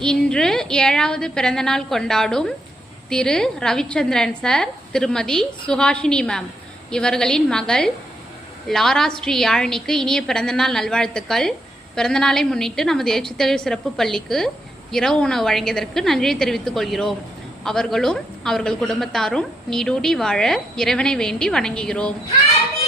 இன்று ஏழாவது பிறந்தநாள் கொண்டாடும் திரு ரவிச்சந்திரன் சார் திருமதி சுஹாஷினி மேம் இவர்களின் மகள் லாரா ஸ்ரீ யாழினிக்கு இனிய பிறந்தநாள் நல்வாழ்த்துக்கள். பிறந்தநாளை முன்னிட்டு நமது எழுச்சித்தமிழ் சிறப்பு பள்ளிக்கு இரவு உணவு வழங்கியதற்கு நன்றி தெரிவித்துக் கொள்கிறோம். அவர்களும் அவர்கள் குடும்பத்தாரும் நீடூடி வாழ இறைவனை வேண்டி வணங்குகிறோம். Happy